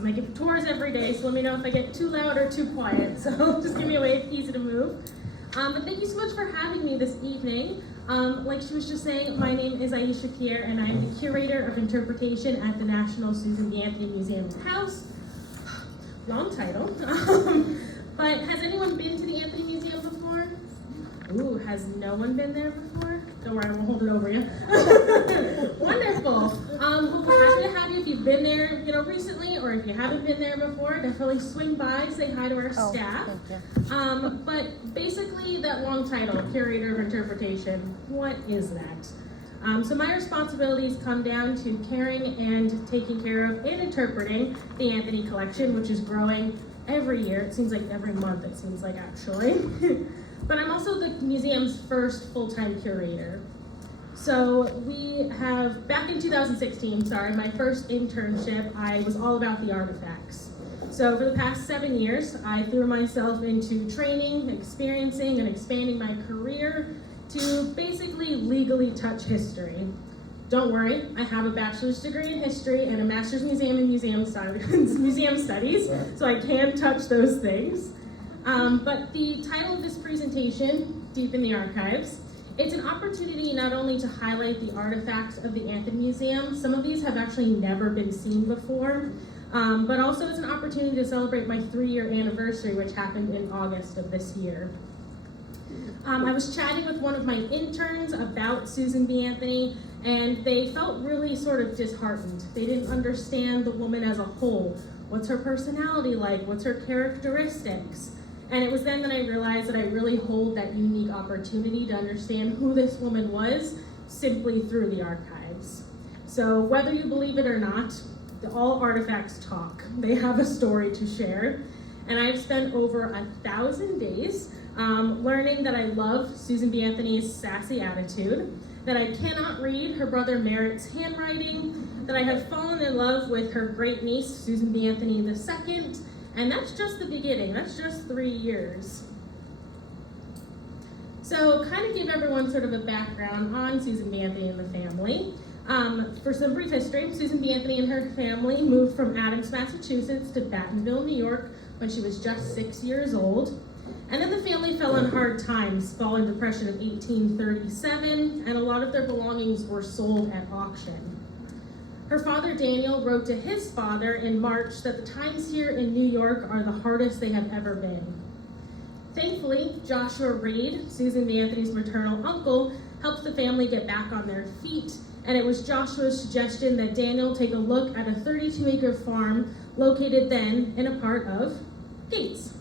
awesome. I give tours every day, so let me know if I get too loud or too quiet. So just give me a way, it's easy to move. But thank you so much for having me this evening. Like she was just saying, my name is Aisha Pierre, and I'm the Curator of Interpretation at the National Susan B. Anthony Museum and House. Long title. But has anyone been to the Anthony Museum before? Ooh, has no one been there before? Don't worry, I won't hold it over you. Wonderful. We're happy to have you if you've been there, recently, or if you haven't been there before. Definitely swing by, say hi to our staff. Thank you. But basically, that long title, Curator of Interpretation, what is that? So my responsibilities come down to caring and taking care of and interpreting the Anthony collection, which is growing every year. It seems like every month, it seems like actually. But I'm also the museum's first full-time curator. So we have, back in 2016, my first internship, I was all about the artifacts. So for the past 7 years, I threw myself into training, experiencing, and expanding my career to basically legally touch history. Don't worry, I have a bachelor's degree in history and a master's in museum studies, so I can touch those things. But the title of this presentation, Deep in the Archives, it's an opportunity not only to highlight the artifacts of the Anthony Museum, some of these have actually never been seen before, but also it's an opportunity to celebrate my 3-year anniversary, which happened in August of this year. I was chatting with one of my interns about Susan B. Anthony, and they felt really sort of disheartened. They didn't understand the woman as a whole. What's her personality like? What's her characteristics? And it was then that I realized that I really hold that unique opportunity to understand who this woman was simply through the archives. So whether you believe it or not, all artifacts talk. They have a story to share. And I've spent over 1,000 days learning that I love Susan B. Anthony's sassy attitude, that I cannot read her brother Merritt's handwriting, that I have fallen in love with her great niece, Susan B. Anthony II, and that's just the beginning. That's just 3 years. So kind of give everyone sort of a background on Susan B. Anthony and the family. For some brief history, Susan B. Anthony and her family moved from Adams, Massachusetts to Battenville, New York when she was just 6 years old. And then the family fell on hard times following the Depression of 1837, and a lot of their belongings were sold at auction. Her father, Daniel, wrote to his father in March that the times here in New York are the hardest they have ever been. Thankfully, Joshua Reed, Susan B. Anthony's maternal uncle, helped the family get back on their feet, and it was Joshua's suggestion that Daniel take a look at a 32-acre farm located then in a part of Gates.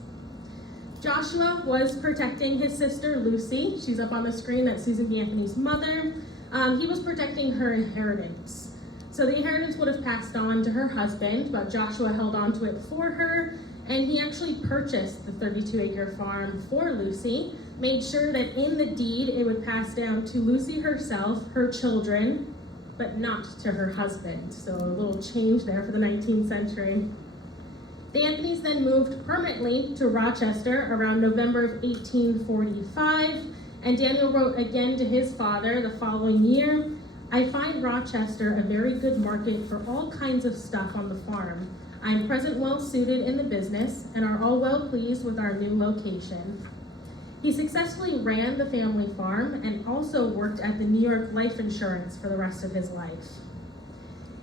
Joshua was protecting his sister, Lucy. She's up on the screen, that's Susan B. Anthony's mother. He was protecting her inheritance. So the inheritance would have passed on to her husband, but Joshua held on to it for her, and he actually purchased the 32-acre farm for Lucy, made sure that in the deed it would pass down to Lucy herself, her children, but not to her husband. So a little change there for the 19th century. The Anthonys then moved permanently to Rochester around November of 1845, and Daniel wrote again to his father the following year, "I find Rochester a very good market for all kinds of stuff on the farm. I am present well suited in the business and are all well pleased with our new location." He successfully ran the family farm and also worked at the New York Life Insurance for the rest of his life.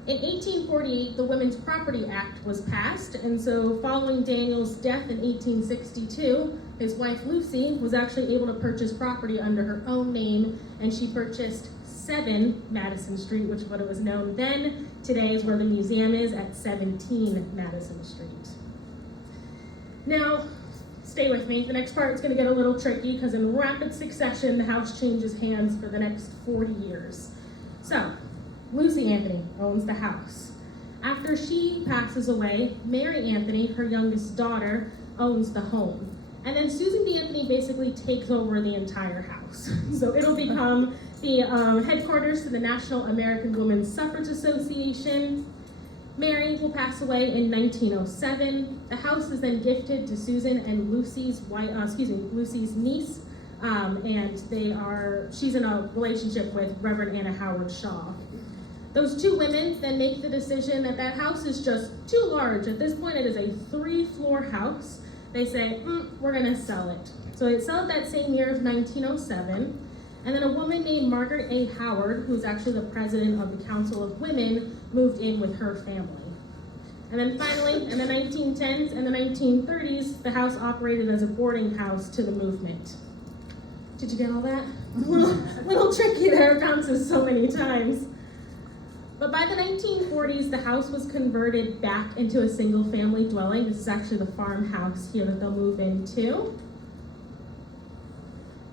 In 1848, the Women's Property Act was passed, and so following Daniel's death in 1862, his wife Lucy was actually able to purchase property under her own name, and she purchased 7 Madison Street, which is what it was known then. Today is where the museum is at 17 Madison Street. Now, stay with me. The next part is going to get a little tricky because in rapid succession, the house changes hands for the next 40 years. So, Lucy Anthony owns the house. After she passes away, Mary Anthony, her youngest daughter, owns the home. And then Susan B. Anthony basically takes over the entire house. So it'll become the headquarters to the National American Women's Suffrage Association. Mary will pass away in 1907. The house is then gifted to Susan and Lucy's niece, and she's in a relationship with Reverend Anna Howard Shaw. Those two women then make the decision that that house is just too large. At this point, it is a 3-floor house. They say, we're gonna sell it. So they sell it that same year of 1907. And then a woman named Margaret A. Howard, who's actually the president of the Council of Women, moved in with her family. And then finally, in the 1910s and the 1930s, the house operated as a boarding house to the movement. Did you get all that? Little tricky there, it bounces so many times. But by the 1940s, the house was converted back into a single-family dwelling. This is actually the farmhouse here that they'll move into.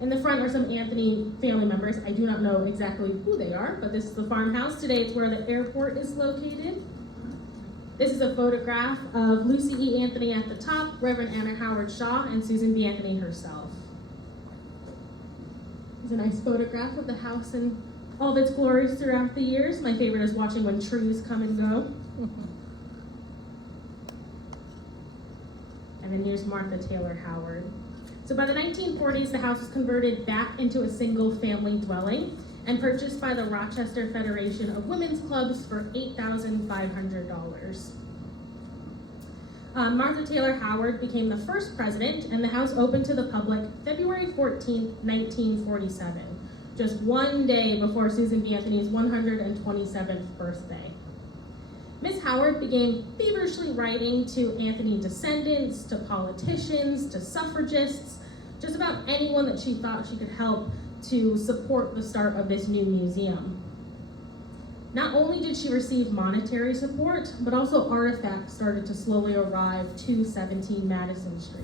In the front are some Anthony family members. I do not know exactly who they are, but this is the farmhouse. Today it's where the airport is located. This is a photograph of Lucy E. Anthony at the top, Reverend Anna Howard Shaw, and Susan B. Anthony herself. It's a nice photograph of the house and all of its glories throughout the years. My favorite is watching when trees come and go. And then here's Martha Taylor Howard. So by the 1940s, the house was converted back into a single-family dwelling and purchased by the Rochester Federation of Women's Clubs for $8,500. Martha Taylor Howard became the first president, and the house opened to the public February 14, 1947, just one day before Susan B. Anthony's 127th birthday. Miss Howard began feverishly writing to Anthony descendants, to politicians, to suffragists, just about anyone that she thought she could help to support the start of this new museum. Not only did she receive monetary support, but also artifacts started to slowly arrive to 17 Madison Street.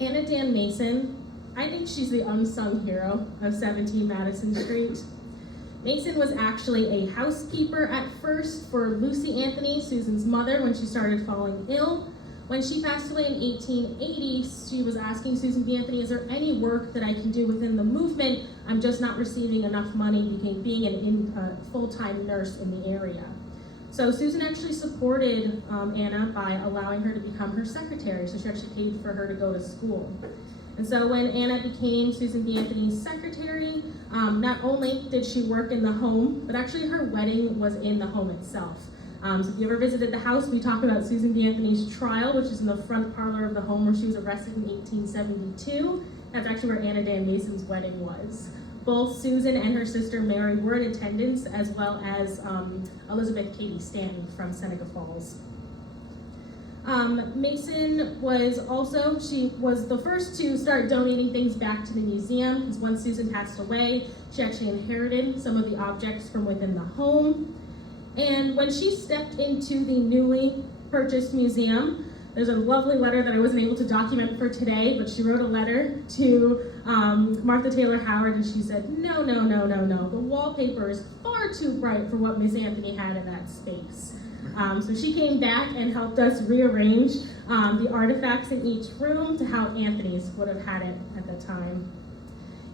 Anna Dan Mason, I think she's the unsung hero of 17 Madison Street. Mason was actually a housekeeper at first for Lucy Anthony, Susan's mother, when she started falling ill. When she passed away in 1880, she was asking Susan B. Anthony, is there any work that I can do within the movement? I'm just not receiving enough money being a full-time nurse in the area. So Susan actually supported Anna by allowing her to become her secretary, so she actually paid for her to go to school. And so when Anna became Susan B. Anthony's secretary, not only did she work in the home, but actually her wedding was in the home itself. So if you ever visited the house, we talk about Susan B. Anthony's trial, which is in the front parlor of the home where she was arrested in 1872. That's actually where Anna Dan Mason's wedding was. Both Susan and her sister Mary were in attendance, as well as Elizabeth Cady Stanton from Seneca Falls. Mason was she was the first to start donating things back to the museum, because once Susan passed away, she actually inherited some of the objects from within the home. And when she stepped into the newly purchased museum, there's a lovely letter that I wasn't able to document for today, but she wrote a letter to Martha Taylor Howard, and she said, no, the wallpaper is far too bright for what Miss Anthony had in that space. So she came back and helped us rearrange the artifacts in each room to how Anthony's would have had it at the time.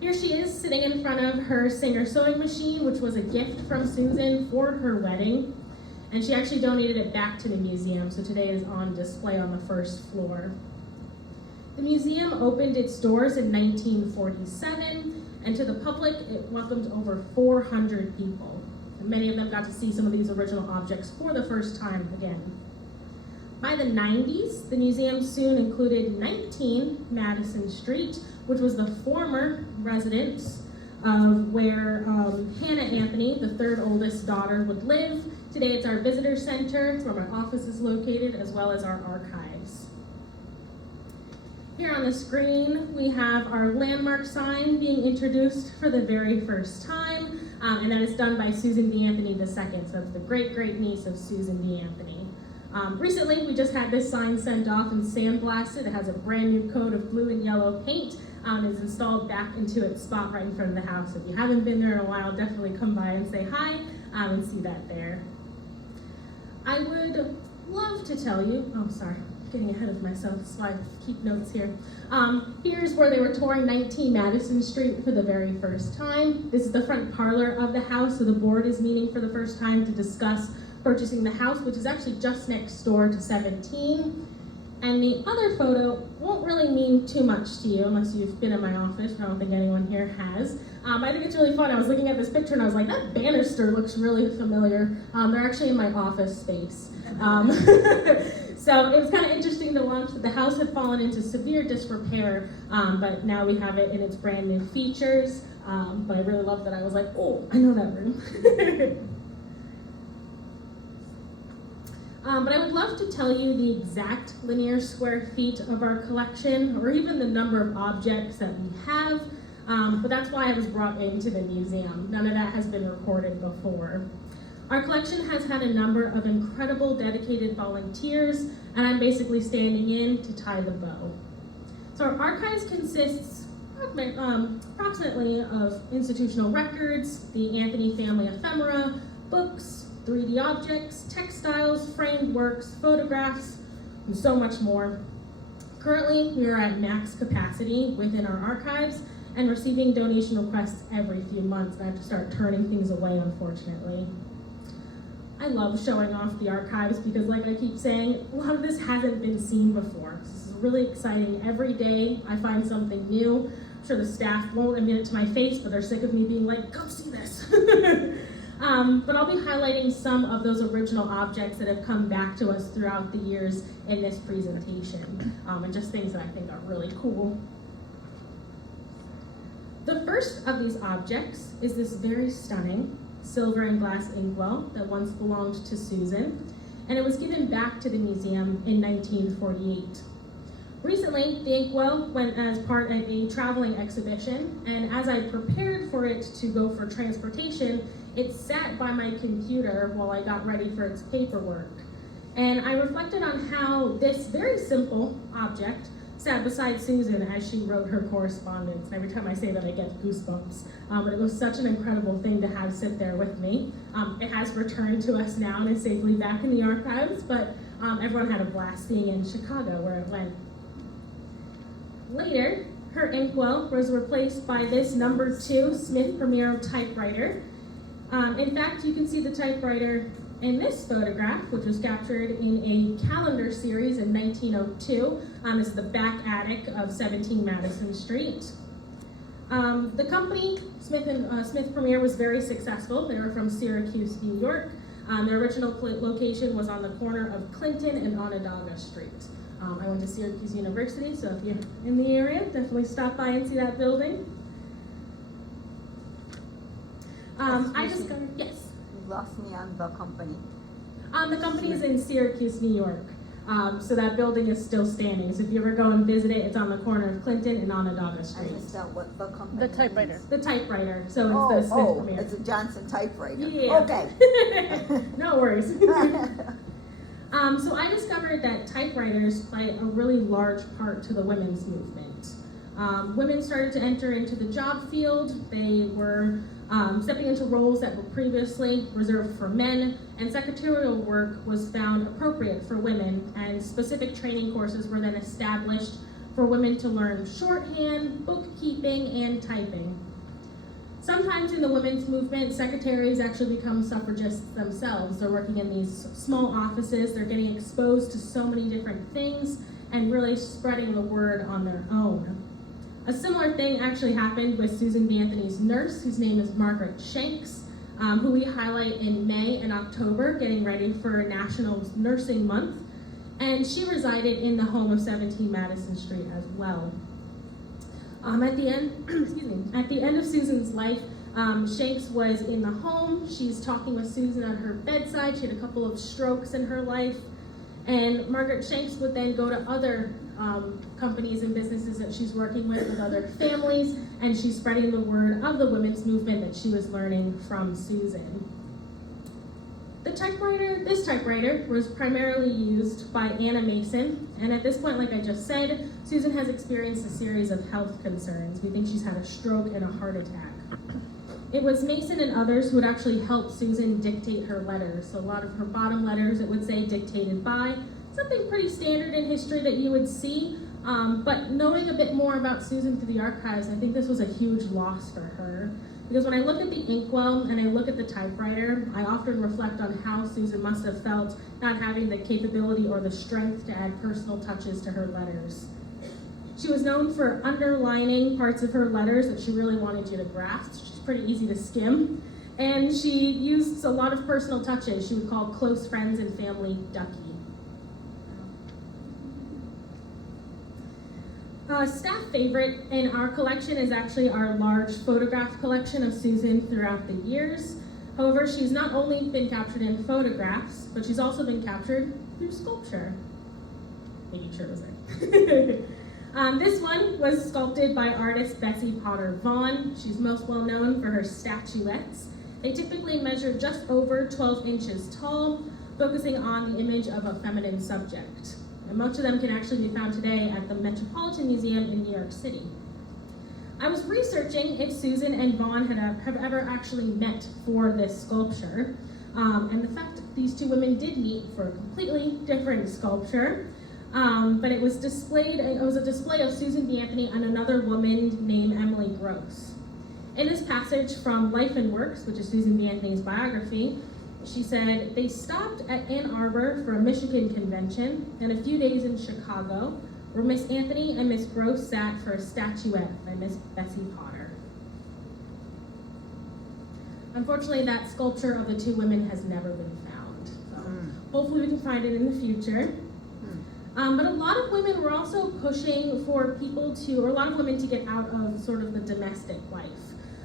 Here she is sitting in front of her Singer sewing machine, which was a gift from Susan for her wedding. And she actually donated it back to the museum, so today it is on display on the first floor. The museum opened its doors in 1947, and to the public, it welcomed over 400 people. And many of them got to see some of these original objects for the first time again. By the 90s, the museum soon included 19 Madison Street, which was the former residence of where Hannah Anthony, the third oldest daughter, would live. Today it's our visitor center, it's where my office is located, as well as our archives. Here on the screen, we have our landmark sign being introduced for the very first time, and that is done by Susan B. Anthony II, so that's the great-great-niece of Susan B. Anthony. Recently, we just had this sign sent off and sandblasted. It has a brand new coat of blue and yellow paint. It's installed back into its spot right in front of the house. If you haven't been there in a while, definitely come by and say hi and see that there. I would love to tell you, getting ahead of myself, so I keep notes here. Here's where they were touring 19 Madison Street for the very first time. This is the front parlor of the house, so the board is meeting for the first time to discuss purchasing the house, which is actually just next door to 17. And the other photo won't really mean too much to you unless you've been in my office, I don't think anyone here has. I think it's really fun. I was looking at this picture and I was like, that banister looks really familiar. They're actually in my office space. So it was kind of interesting to watch. The house had fallen into severe disrepair, but now we have it in its brand new features. But I really love that. I was like, oh, I know that room. But I would love to tell you the exact linear square feet of our collection, or even the number of objects that we have, but that's why I was brought into the museum. None of that has been recorded before. Our collection has had a number of incredible dedicated volunteers, and I'm basically standing in to tie the bow. So our archives consists approximately of institutional records, the Anthony family ephemera, books, 3D objects, textiles, framed works, photographs, and so much more. Currently, we are at max capacity within our archives and receiving donation requests every few months. I have to start turning things away, unfortunately. I love showing off the archives because, like I keep saying, a lot of this hasn't been seen before. This is really exciting. Every day I find something new. I'm sure the staff won't admit it to my face, but they're sick of me being like, go see this. But I'll be highlighting some of those original objects that have come back to us throughout the years in this presentation, and just things that I think are really cool. The first of these objects is this very stunning silver and glass inkwell that once belonged to Susan, and it was given back to the museum in 1948. Recently, the inkwell went as part of a traveling exhibition, and as I prepared for it to go for transportation, it sat by my computer while I got ready for its paperwork. And I reflected on how this very simple object sat beside Susan as she wrote her correspondence. And every time I say that, I get goosebumps. But it was such an incredible thing to have sit there with me. It has returned to us now and is safely back in the archives, but everyone had a blast seeing it in Chicago where it went. Later, her inkwell was replaced by this number 2 Smith Premier typewriter. In fact, you can see the typewriter in this photograph, which was captured in a calendar series in 1902. This is the back attic of 17 Madison Street. The company, Smith Premier, was very successful. They were from Syracuse, New York. Their original location was on the corner of Clinton and Onondaga Street. I went to Syracuse University, so if you're in the area, definitely stop by and see that building. I discovered, yes. You lost me on the company. The company is in Syracuse, New York. So that building is still standing. So if you ever go and visit it, it's on the corner of Clinton and Onondaga Street. I missed out what the company The typewriter. is. The typewriter. So it's the Smith Premier. It's a Johnson typewriter. Yeah. Okay. No worries. So I discovered that typewriters play a really large part to the women's movement. Women started to enter into the job field. They were stepping into roles that were previously reserved for men, and secretarial work was found appropriate for women, and specific training courses were then established for women to learn shorthand, bookkeeping, and typing. Sometimes in the women's movement, secretaries actually become suffragists themselves. They're working in these small offices, they're getting exposed to so many different things, and really spreading the word on their own. A similar thing actually happened with Susan B. Anthony's nurse, whose name is Margaret Shanks, who we highlight in May and October, getting ready for National Nursing Month. And she resided in the home of 17 Madison Street as well. At the end of Susan's life, Shanks was in the home. She's talking with Susan at her bedside. She had a couple of strokes in her life. And Margaret Shanks would then go to other companies and businesses that she's working with other families, and she's spreading the word of the women's movement that she was learning from Susan. This typewriter was primarily used by Anna Mason, and at this point, like I just said, Susan has experienced a series of health concerns. We think she's had a stroke and a heart attack. It was Mason and others who would actually help Susan dictate her letters. So a lot of her bottom letters, it would say dictated by, something pretty standard in history that you would see, but knowing a bit more about Susan through the archives, I think this was a huge loss for her. Because when I look at the inkwell and I look at the typewriter, I often reflect on how Susan must have felt not having the capability or the strength to add personal touches to her letters. She was known for underlining parts of her letters that she really wanted you to grasp. She's pretty easy to skim. And she used a lot of personal touches. She would call close friends and family Ducky. A staff favorite in our collection is actually our large photograph collection of Susan throughout the years. However, she's not only been captured in photographs, but she's also been captured through sculpture. Making sure it was there. This one was sculpted by artist Bessie Potter Vaughn. She's most well known for her statuettes. They typically measure just over 12 inches tall, focusing on the image of a feminine subject. And most of them can actually be found today at the Metropolitan Museum in New York City. I was researching if Susan and Vaughn have ever actually met for this sculpture. And the fact that these two women did meet for a completely different sculpture. But it was a display of Susan B. Anthony and another woman named Emily Gross. In this passage from Life and Works, which is Susan B. Anthony's biography, she said, they stopped at Ann Arbor for a Michigan convention and a few days in Chicago, where Miss Anthony and Miss Gross sat for a statuette by Miss Bessie Potter. Unfortunately, that sculpture of the two women has never been found. So hopefully we can find it in the future. But a lot of women were also pushing for a lot of women to get out of sort of the domestic life.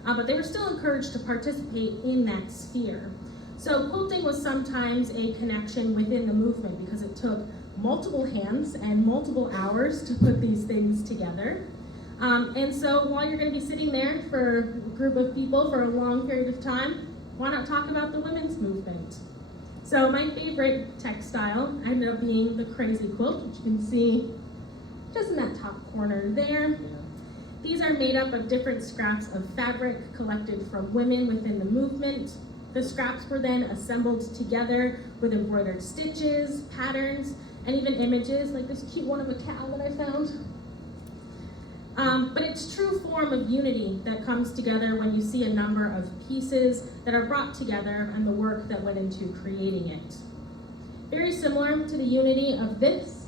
But they were still encouraged to participate in that sphere. So quilting was sometimes a connection within the movement because it took multiple hands and multiple hours to put these things together. And so while you're going to be sitting there for a group of people for a long period of time, why not talk about the women's movement? So my favorite textile ended up being the crazy quilt, which you can see just in that top corner there. These are made up of different scraps of fabric collected from women within the movement. The scraps were then assembled together with embroidered stitches, patterns, and even images, like this cute one of a cow that I found. But it's true form of unity that comes together when you see a number of pieces that are brought together and the work that went into creating it. Very similar to the unity of this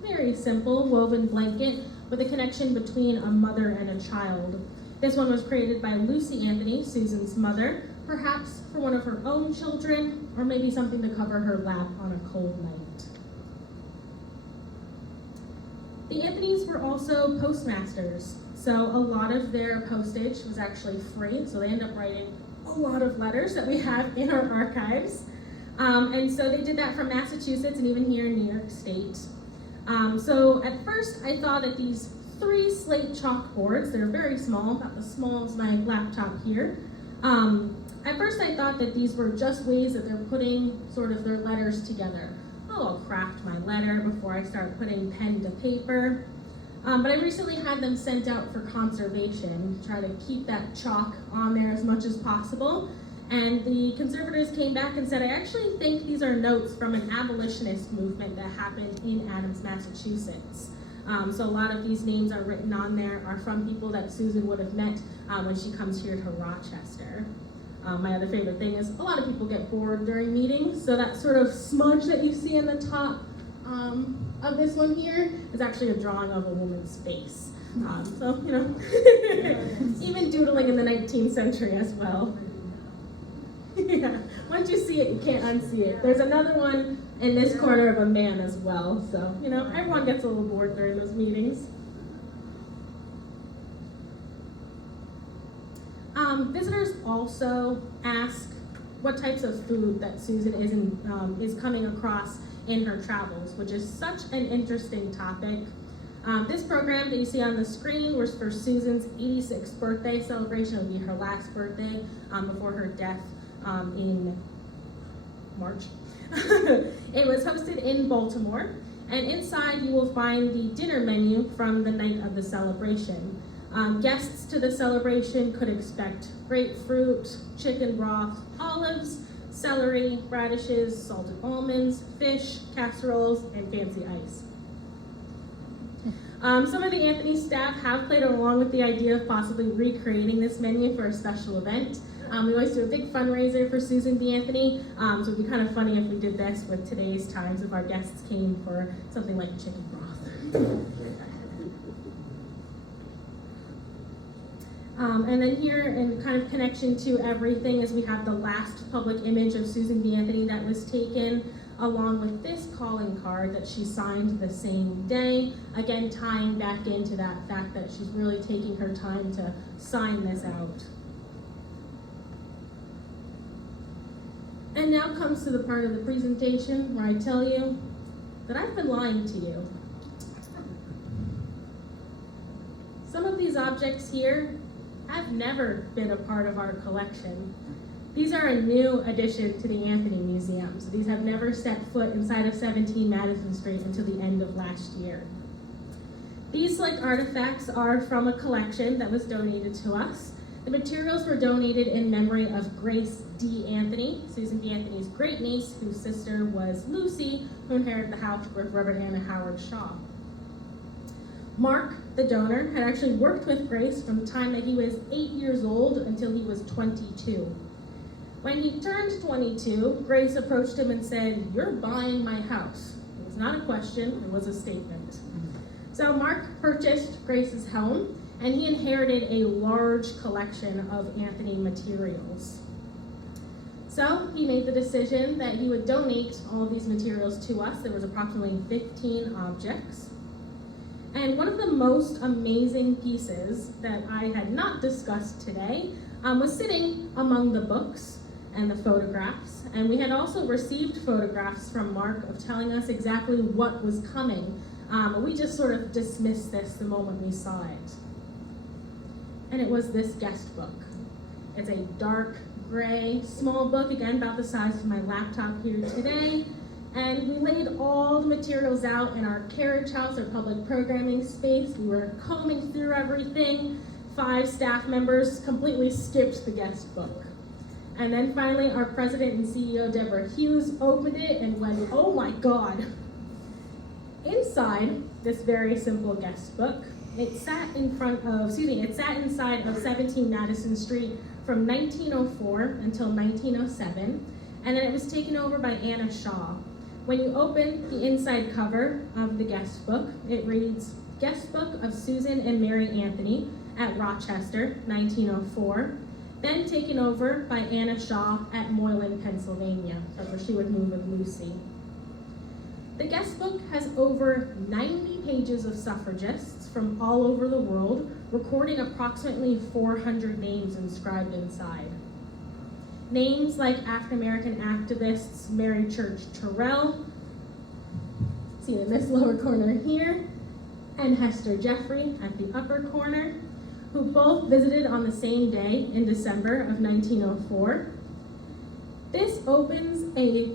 very simple woven blanket with a connection between a mother and a child. This one was created by Lucy Anthony, Susan's mother, perhaps for one of her own children, or maybe something to cover her lap on a cold night. The Anthonys were also postmasters, so a lot of their postage was actually free, so they end up writing a lot of letters that we have in our archives. And so they did that from Massachusetts and even here in New York State. So at first I thought that these 3 slate chalkboards, they're very small, about as small as my laptop here. At first I thought that these were just ways that they're putting sort of their letters together. Oh, I'll craft my letter before I start putting pen to paper. But I recently had them sent out for conservation, try to keep that chalk on there as much as possible. And the conservators came back and said, I actually think these are notes from an abolitionist movement that happened in Adams, Massachusetts. So a lot of these names are written on there are from people that Susan would have met when she comes here to Rochester. My other favorite thing is a lot of people get bored during meetings, so that sort of smudge that you see in the top of this one here is actually a drawing of a woman's face. So, you know, even doodling in the 19th century as well. Yeah, once you see it, you can't unsee it. There's another one in this corner of a man as well, so, you know, everyone gets a little bored during those meetings. Visitors also ask what types of food that Susan is coming across in her travels, which is such an interesting topic. This program that you see on the screen was for Susan's 86th birthday celebration. It would be her last birthday before her death in March. It was hosted in Baltimore, and inside you will find the dinner menu from the night of the celebration. Guests to the celebration could expect grapefruit, chicken broth, olives, celery, radishes, salted almonds, fish, casseroles, and fancy ice. Some of the Anthony staff have played along with the idea of possibly recreating this menu for a special event. We always do a big fundraiser for Susan B. Anthony, so it'd be kind of funny if we did this with today's times if our guests came for something like chicken broth. And then here, in kind of connection to everything, is we have the last public image of Susan B. Anthony that was taken, along with this calling card that she signed the same day, again tying back into that fact that she's really taking her time to sign this out. And now comes to the part of the presentation where I tell you that I've been lying to you. Some of these objects here have never been a part of our collection. These are a new addition to the Anthony Museum, so these have never set foot inside of 17 Madison Street until the end of last year. These select artifacts are from a collection that was donated to us. The materials were donated in memory of Grace D. Anthony, Susan B. Anthony's great niece, whose sister was Lucy, who inherited the house with Reverend Anna Howard Shaw. Mark, the donor, had actually worked with Grace from the time that he was 8 years old until he was 22. When he turned 22, Grace approached him and said, "You're buying my house." It was not a question, it was a statement. So Mark purchased Grace's home, and he inherited a large collection of Anthony materials. So he made the decision that he would donate all of these materials to us. There was approximately 15 objects. And one of the most amazing pieces that I had not discussed today was sitting among the books and the photographs. And we had also received photographs from Mark of telling us exactly what was coming. We just sort of dismissed this the moment we saw it. And it was this guest book. It's a dark gray, small book, again about the size of my laptop here today. And we laid all the materials out in our carriage house, our public programming space. We were combing through everything. 5 staff members completely skipped the guest book. And then finally, our president and CEO, Deborah Hughes, opened it and went, "Oh my God." Inside this very simple guest book, it sat inside of 17 Madison Street from 1904 until 1907, and then it was taken over by Anna Shaw. When you open the inside cover of the guest book, it reads, "Guest Book of Susan and Mary Anthony at Rochester, 1904, then taken over by Anna Shaw at Moylan, Pennsylvania." That's where she would move with Lucy. The guest book has over 90 pages of suffragists from all over the world, recording approximately 400 names inscribed inside. Names like African-American activists Mary Church Terrell, seen in this lower corner here, and Hester Jeffrey at the upper corner, who both visited on the same day in December of 1904. This opens a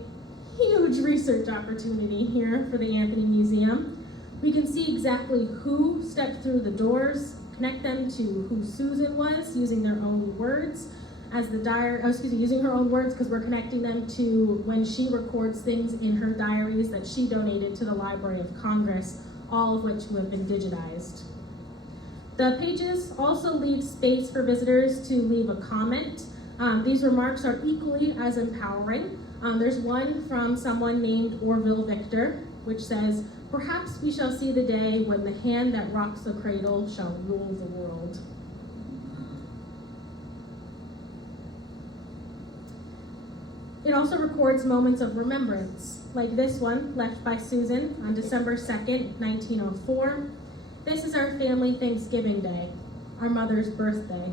huge research opportunity here for the Anthony Museum. We can see exactly who stepped through the doors, connect them to who Susan was using their own words, using her own words because we're connecting them to when she records things in her diaries that she donated to the Library of Congress, all of which have been digitized. The pages also leave space for visitors to leave a comment. These remarks are equally as empowering. There's one from someone named Orville Victor, which says, "Perhaps we shall see the day when the hand that rocks the cradle shall rule the world." It also records moments of remembrance, like this one left by Susan on December 2nd, 1904. "This is our family Thanksgiving Day, our mother's birthday.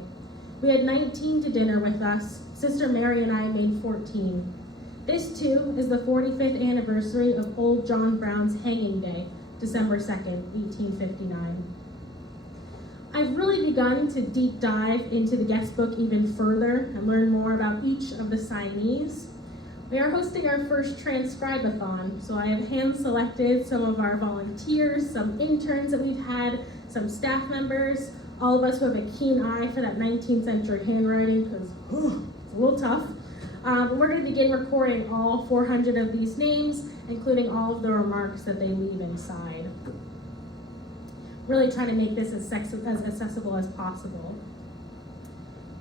We had 19 to dinner with us. Sister Mary and I made 14. This, too, is the 45th anniversary of old John Brown's hanging day, December 2nd, 1859. I've really begun to deep dive into the guest book even further and learn more about each of the signees. We are hosting our first transcribe-a-thon, so I have hand-selected some of our volunteers, some interns that we've had, some staff members, all of us who have a keen eye for that 19th century handwriting, because it's a little tough. But we're going to begin recording all 400 of these names, including all of the remarks that they leave inside. Really trying to make this as accessible as possible.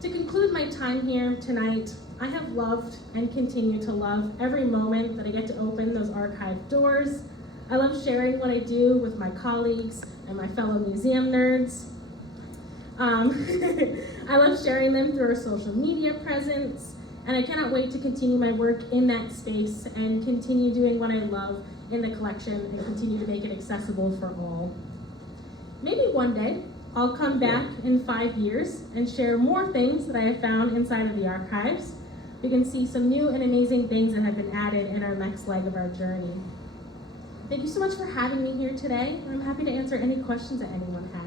To conclude my time here tonight, I have loved and continue to love every moment that I get to open those archive doors. I love sharing what I do with my colleagues and my fellow museum nerds. I love sharing them through our social media presence, and I cannot wait to continue my work in that space and continue doing what I love in the collection and continue to make it accessible for all. Maybe one day I'll come back in 5 years and share more things that I have found inside of the archives. We can see some new and amazing things that have been added in our next leg of our journey. Thank you so much for having me here today. I'm happy to answer any questions that anyone has.